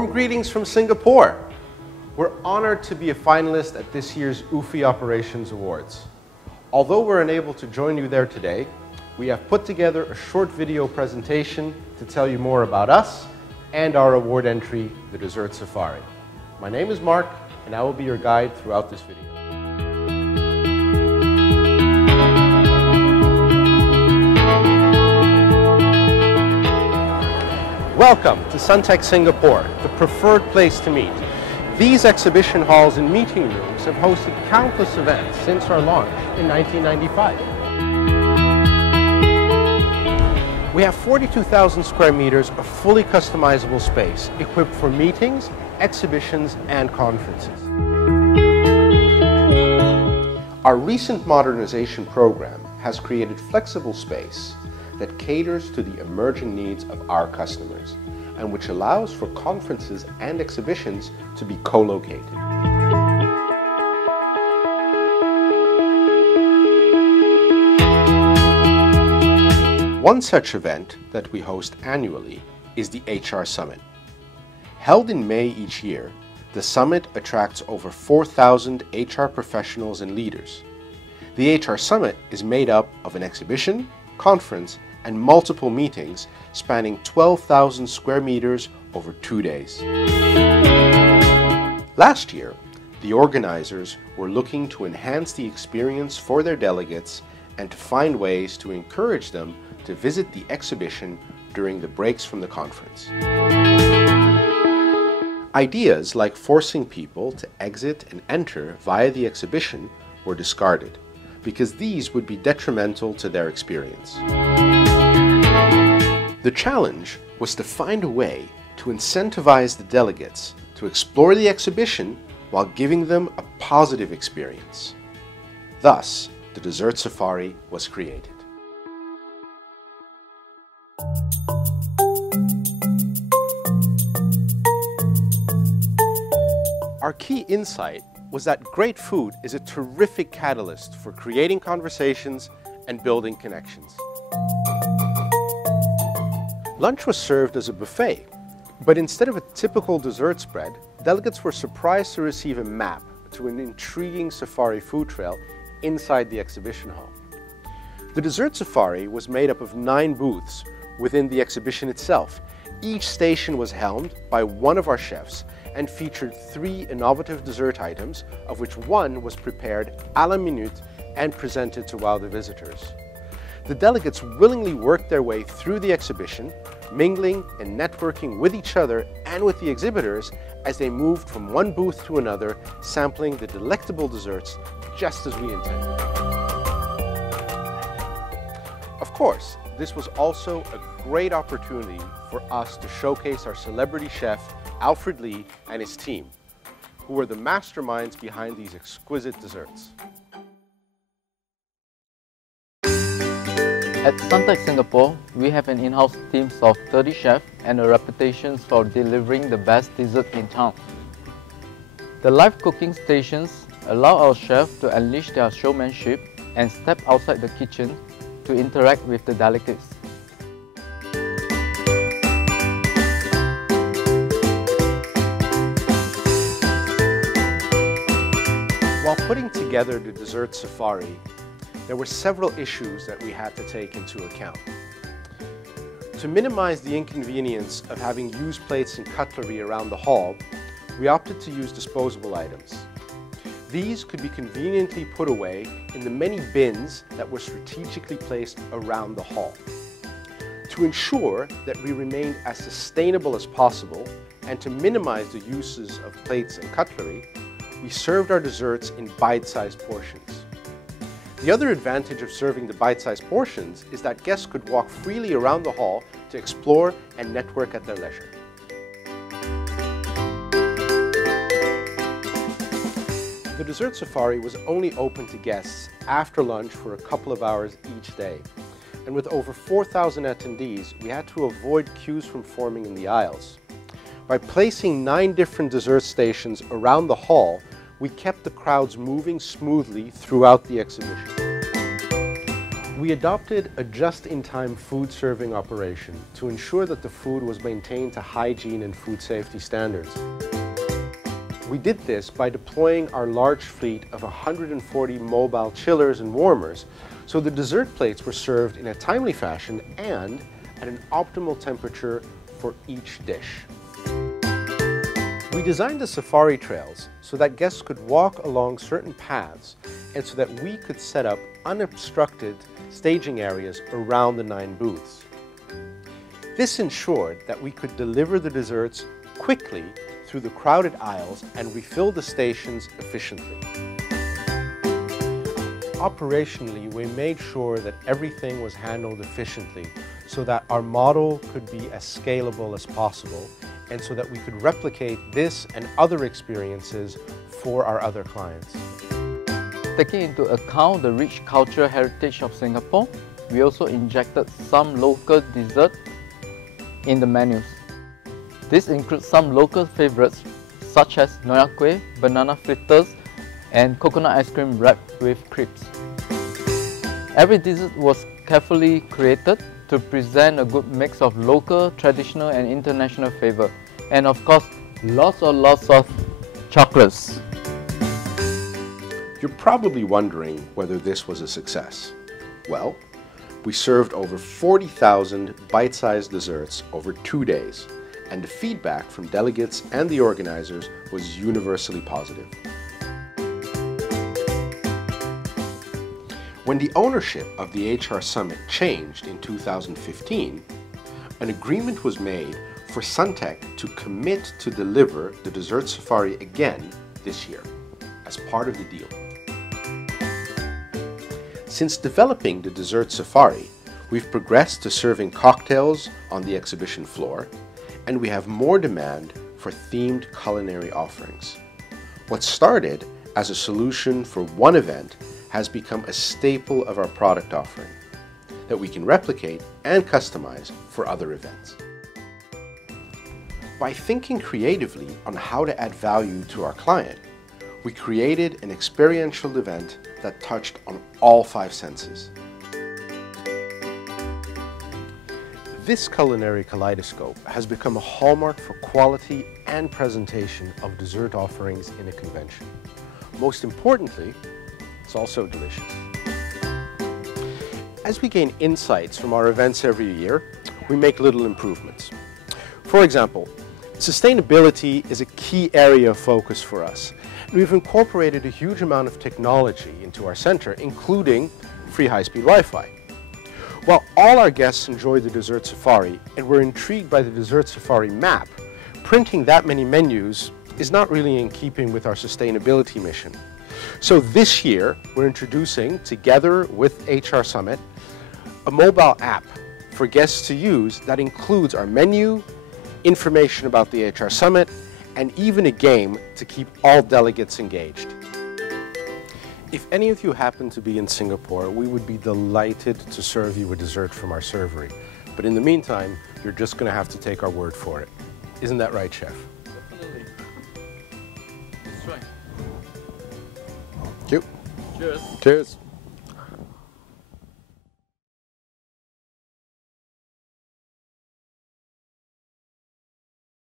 Warm greetings from Singapore. We're honored to be a finalist at this year's UFI Operations Awards. Although we're unable to join you there today, we have put together a short video presentation to tell you more about us and our award entry, the Dessert Safari. My name is Mark, and I will be your guide throughout this video. Welcome to Suntec Singapore, the preferred place to meet. These exhibition halls and meeting rooms have hosted countless events since our launch in 1995. We have 42,000 square meters of fully customizable space equipped for meetings, exhibitions, and conferences. Our recent modernization program has created flexible space that caters to the emerging needs of our customers and which allows for conferences and exhibitions to be co-located. One such event that we host annually is the HR Summit. Held in May each year, the summit attracts over 4,000 HR professionals and leaders. The HR Summit is made up of an exhibition, conference, and multiple meetings spanning 12,000 square meters over 2 days. Last year, the organizers were looking to enhance the experience for their delegates and to find ways to encourage them to visit the exhibition during the breaks from the conference. Ideas like forcing people to exit and enter via the exhibition were discarded because these would be detrimental to their experience. The challenge was to find a way to incentivize the delegates to explore the exhibition while giving them a positive experience. Thus, the Dessert Safari was created. Our key insight was that great food is a terrific catalyst for creating conversations and building connections. Lunch was served as a buffet, but instead of a typical dessert spread, delegates were surprised to receive a map to an intriguing safari food trail inside the exhibition hall. The Dessert Safari was made up of 9 booths within the exhibition itself. Each station was helmed by one of our chefs and featured 3 innovative dessert items, of which one was prepared à la minute and presented to WOW the visitors. The delegates willingly worked their way through the exhibition, mingling and networking with each other and with the exhibitors as they moved from one booth to another, sampling the delectable desserts just as we intended. Of course, this was also a great opportunity for us to showcase our celebrity chef, Alfred Lee, and his team, who were the masterminds behind these exquisite desserts. At Suntec Singapore, we have an in-house team of 30 chefs and a reputation for delivering the best dessert in town. The live cooking stations allow our chefs to unleash their showmanship and step outside the kitchen to interact with the delegates. While putting together the Dessert Safari, there were several issues that we had to take into account. To minimize the inconvenience of having used plates and cutlery around the hall, we opted to use disposable items. These could be conveniently put away in the many bins that were strategically placed around the hall. To ensure that we remained as sustainable as possible and to minimize the uses of plates and cutlery, we served our desserts in bite-sized portions. The other advantage of serving the bite-sized portions is that guests could walk freely around the hall to explore and network at their leisure. The Dessert Safari was only open to guests after lunch for a couple of hours each day. And with over 4,000 attendees, we had to avoid queues from forming in the aisles. By placing 9 different dessert stations around the hall, we kept the crowds moving smoothly throughout the exhibition. We adopted a just-in-time food serving operation to ensure that the food was maintained to hygiene and food safety standards. We did this by deploying our large fleet of 140 mobile chillers and warmers, so the dessert plates were served in a timely fashion and at an optimal temperature for each dish. We designed the safari trails so that guests could walk along certain paths and so that we could set up unobstructed staging areas around the 9 booths. This ensured that we could deliver the desserts quickly through the crowded aisles and refill the stations efficiently. Operationally, we made sure that everything was handled efficiently so that our model could be as scalable as possible and so that we could replicate this and other experiences for our other clients. Taking into account the rich cultural heritage of Singapore, we also injected some local dessert in the menus. This includes some local favorites such as Nonya Kueh, banana fritters, and coconut ice cream wrapped with crepes. Every dessert was carefully created to present a good mix of local, traditional and international flavor. And of course, lots of chocolates. You're probably wondering whether this was a success. Well, we served over 40,000 bite-sized desserts over 2 days, and the feedback from delegates and the organizers was universally positive. When the ownership of the HR Summit changed in 2015, an agreement was made for Suntec to commit to deliver the Dessert Safari again this year as part of the deal. Since developing the Dessert Safari, we've progressed to serving cocktails on the exhibition floor, and we have more demand for themed culinary offerings. What started as a solution for one event has become a staple of our product offering that we can replicate and customize for other events. By thinking creatively on how to add value to our client, we created an experiential event that touched on all 5 senses. This culinary kaleidoscope has become a hallmark for quality and presentation of dessert offerings in a convention. Most importantly, it's also delicious. As we gain insights from our events every year, we make little improvements. For example, sustainability is a key area of focus for us. We've incorporated a huge amount of technology into our center, including free high-speed Wi-Fi. While all our guests enjoy the Dessert Safari and were intrigued by the Dessert Safari map, printing that many menus is not really in keeping with our sustainability mission. So this year, we're introducing, together with HR Summit, a mobile app for guests to use that includes our menu, information about the HR Summit, and even a game to keep all delegates engaged. If any of you happen to be in Singapore, we would be delighted to serve you a dessert from our servery. But in the meantime, you're just going to have to take our word for it. Isn't that right, Chef? Definitely. That's right. Thank you. Cheers. Cheers.